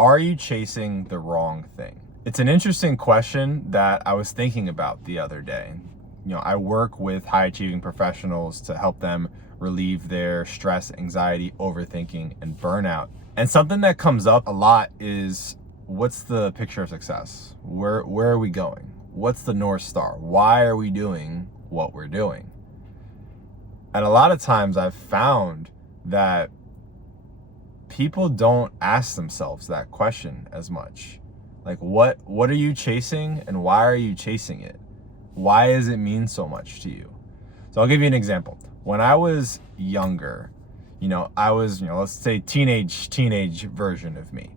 Are you chasing the wrong thing? It's an interesting question that I was thinking about the other day. I work with high achieving professionals to help them relieve their stress, anxiety, overthinking, and burnout. And something that comes up a lot is, what's the picture of success? Where are we going? What's the North Star? Why are we doing what we're doing? And a lot of times I've found that people don't ask themselves that question as much. Like, what are you chasing and why are you chasing it? Why does it mean so much to you? So I'll give you an example. When I was younger, I was, let's say teenage version of me.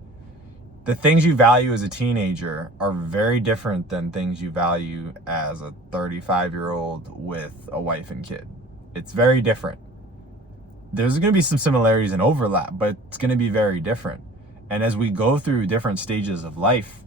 The things you value as a teenager are very different than things you value as a 35-year-old with a wife and kid. It's very different. There's going to be some similarities and overlap, but it's going to be very different. And as we go through different stages of life,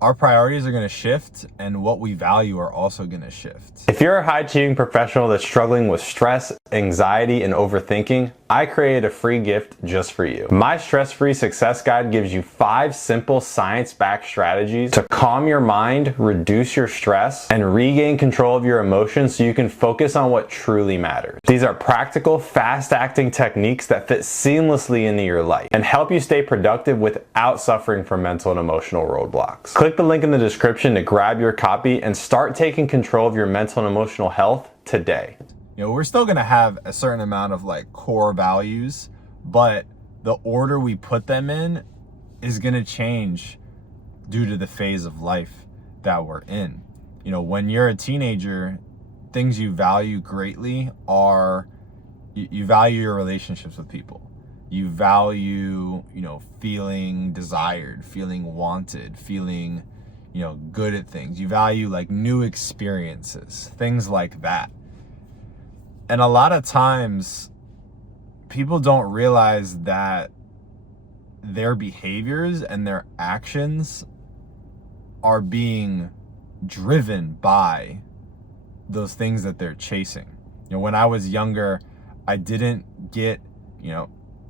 our priorities are going to shift and what we value are also going to shift. If you're a high-achieving professional that's struggling with stress, anxiety, and overthinking, I created a free gift just for you. My stress-free success guide gives you 5 simple science-backed strategies to calm your mind, reduce your stress, and regain control of your emotions so you can focus on what truly matters. These are practical, fast-acting techniques that fit seamlessly into your life and help you stay productive without suffering from mental and emotional roadblocks. Click the link in the description to grab your copy and start taking control of your mental and emotional health today. We're still going to have a certain amount of core values, but the order we put them in is going to change due to the phase of life that we're in. When you're a teenager, things you value greatly are, you value your relationships with people. You value, feeling desired, feeling wanted, feeling, good at things. You value new experiences, things like that. And a lot of times people don't realize that their behaviors and their actions are being driven by those things that they're chasing. When I was younger, I didn't get,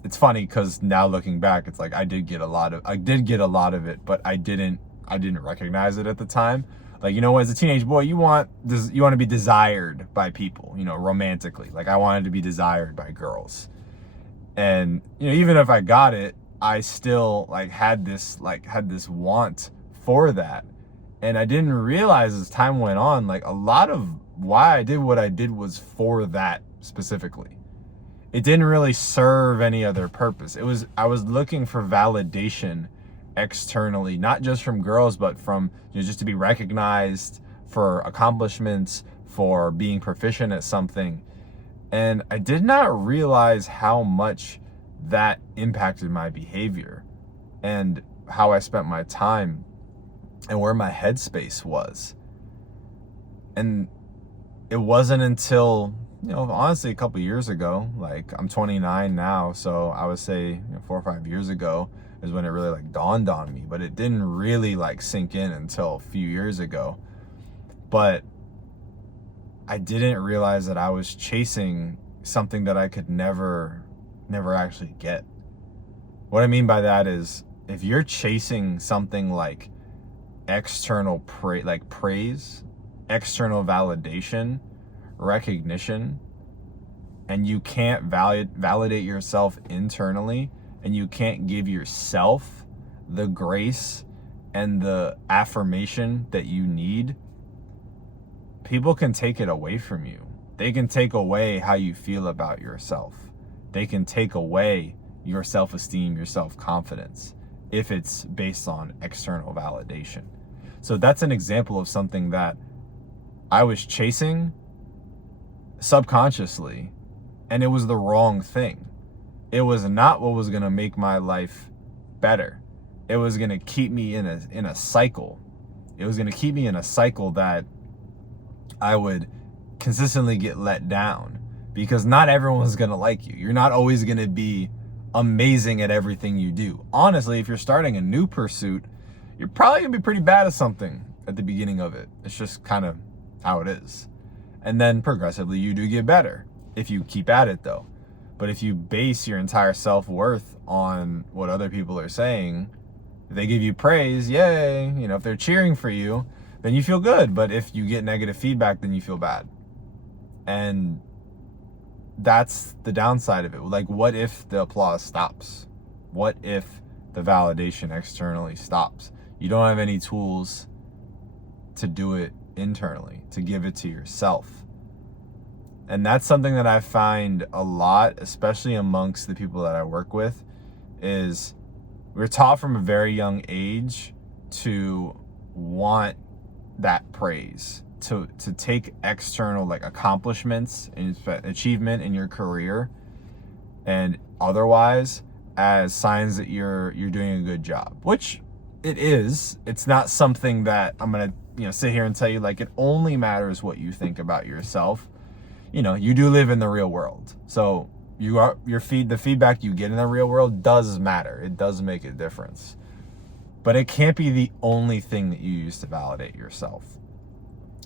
it's funny because now looking back, it's I did get a lot of it, but I didn't recognize it at the time. As a teenage boy, you want to be desired by people, romantically. I wanted to be desired by girls. And, even if I got it, I still had this want for that. And I didn't realize as time went on, a lot of why I did what I did was for that specifically. It didn't really serve any other purpose. I was looking for validation externally, not just from girls, but from just to be recognized for accomplishments, for being proficient at something. And I did not realize how much that impacted my behavior and how I spent my time and where my headspace was. And it wasn't until, honestly, a couple years ago, I'm 29 now, so I would say 4 or 5 years ago is when it really dawned on me, but it didn't really sink in until a few years ago. But I didn't realize that I was chasing something that I could never actually get. What I mean by that is, if you're chasing something like external praise, external validation, recognition, and you can't validate yourself internally, and you can't give yourself the grace and the affirmation that you need, people can take it away from you. They can take away how you feel about yourself. They can take away your self-esteem, your self-confidence, if it's based on external validation. So that's an example of something that I was chasing subconsciously, and it was the wrong thing. It was not what was going to make my life better. It was going to keep me in a cycle. It was going to keep me in a cycle that I would consistently get let down, because not everyone's going to like you. You're not always going to be amazing at everything you do. Honestly, if you're starting a new pursuit, you're probably going to be pretty bad at something at the beginning of it. It's just kind of how it is. And then progressively you do get better if you keep at it though. But if you base your entire self-worth on what other people are saying, if they give you praise, yay, if they're cheering for you, then you feel good. But if you get negative feedback, then you feel bad. And that's the downside of it. Like, what if the applause stops? What if the validation externally stops? You don't have any tools to do it internally, to give it to yourself. And that's something that I find a lot, especially amongst the people that I work with, is we're taught from a very young age to want that praise, to take external like accomplishments and achievement in your career and otherwise as signs that you're doing a good job, which it is. It's not something that I'm gonna sit here and tell you like it only matters what you think about yourself. You do live in the real world, so the feedback you get in the real world does matter. It does make a difference, but it can't be the only thing that you use to validate yourself.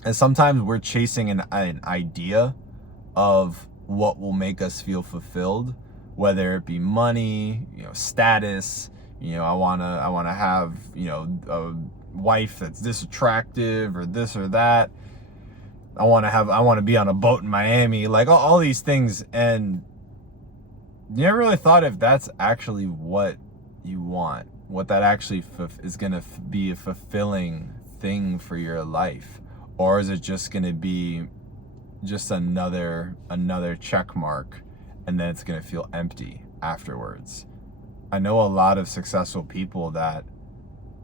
And sometimes we're chasing an idea of what will make us feel fulfilled, whether it be money, status. I wanna have a wife that's this attractive or this or that. I want to be on a boat in Miami, like all these things. And you never really thought if that's actually what you want, what that actually is going to be a fulfilling thing for your life, or is it just going to be just another check mark, and then it's going to feel empty afterwards. I know a lot of successful people that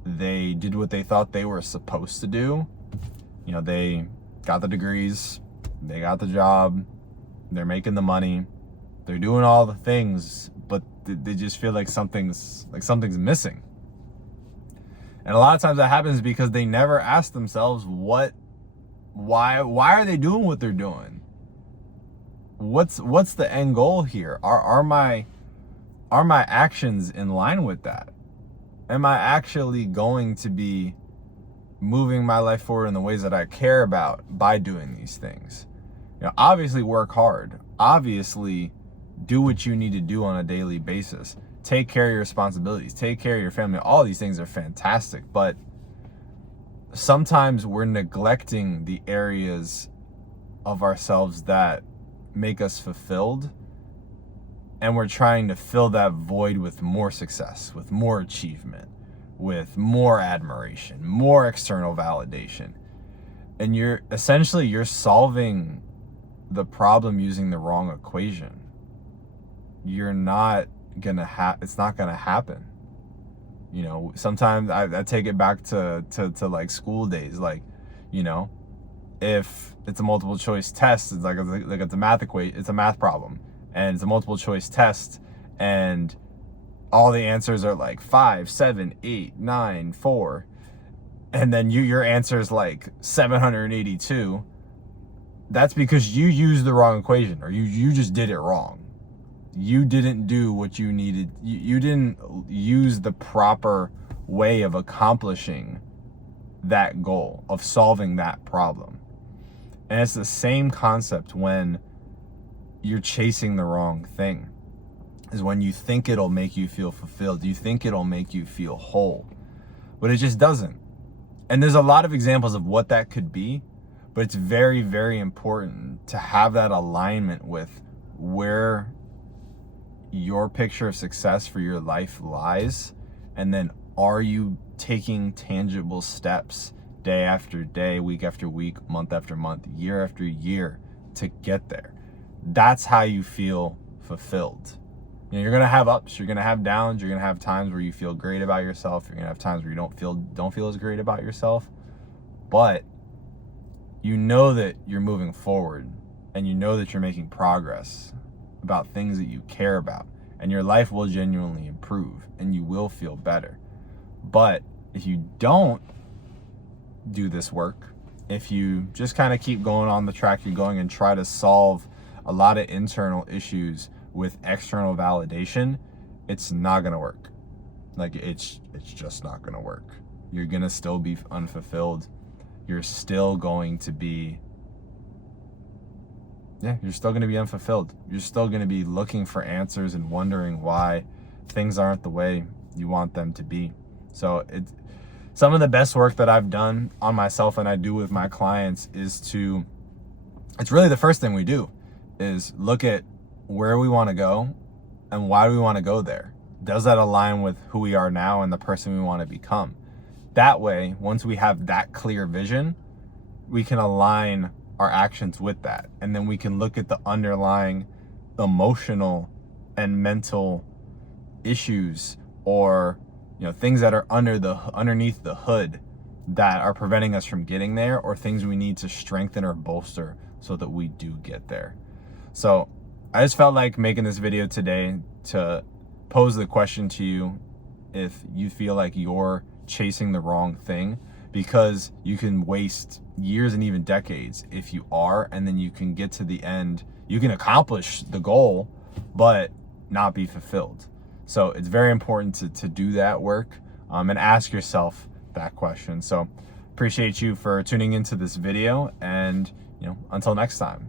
they did what they thought they were supposed to do. They got the degrees, they got the job, they're making the money, they're doing all the things, but they just feel like something's missing. And a lot of times that happens because they never ask themselves why are they doing what they're doing? What's the end goal here? Are my actions in line with that? Am I actually going to be moving my life forward in the ways that I care about by doing these things? Obviously work hard. Obviously do what you need to do on a daily basis. Take care of your responsibilities. Take care of your family. All these things are fantastic, but sometimes we're neglecting the areas of ourselves that make us fulfilled, and we're trying to fill that void with more success, with more achievement, with more admiration, more external validation. And you're solving the problem using the wrong equation. You're not gonna it's not gonna happen. Sometimes I take it back to like school days. Like, if it's a multiple choice test, it's like it's a math problem, and it's a multiple choice test, and all the answers are like 5, 7, 8, 9, 4, and then your answer is like 782. That's because you used the wrong equation, or you just did it wrong. You didn't do what you needed. You didn't use the proper way of accomplishing that goal, of solving that problem. And it's the same concept when you're chasing the wrong thing. Is when you think it'll make you feel fulfilled. You think it'll make you feel whole, but it just doesn't. And there's a lot of examples of what that could be, but it's very, very important to have that alignment with where your picture of success for your life lies. And then, are you taking tangible steps day after day, week after week, month after month, year after year to get there? That's how you feel fulfilled. You're gonna have ups, you're gonna have downs, you're gonna have times where you feel great about yourself, you're gonna have times where you don't feel as great about yourself, but you know that you're moving forward, and you know that you're making progress about things that you care about, and your life will genuinely improve, and you will feel better. But if you don't do this work, if you just kind of keep going on the track you're going and try to solve a lot of internal issues with external validation, it's not gonna work. Like, it's just not gonna work. You're gonna still be unfulfilled. You're still going to be yeah, you're still going to be unfulfilled. You're still going to be looking for answers and wondering why things aren't the way you want them to be. So it's some of the best work that I've done on myself and I do with my clients it's really the first thing we do is look at where we want to go and why do we want to go there. Does that align with who we are now and the person we want to become? That way, once we have that clear vision, we can align our actions with that. And then we can look at the underlying emotional and mental issues or things that are underneath the hood that are preventing us from getting there, or things we need to strengthen or bolster so that we do get there. So I just felt like making this video today to pose the question to you if you feel like you're chasing the wrong thing, because you can waste years and even decades if you are, and then you can get to the end, you can accomplish the goal but not be fulfilled. So it's very important to do that work and ask yourself that question. So appreciate you for tuning into this video, and until next time.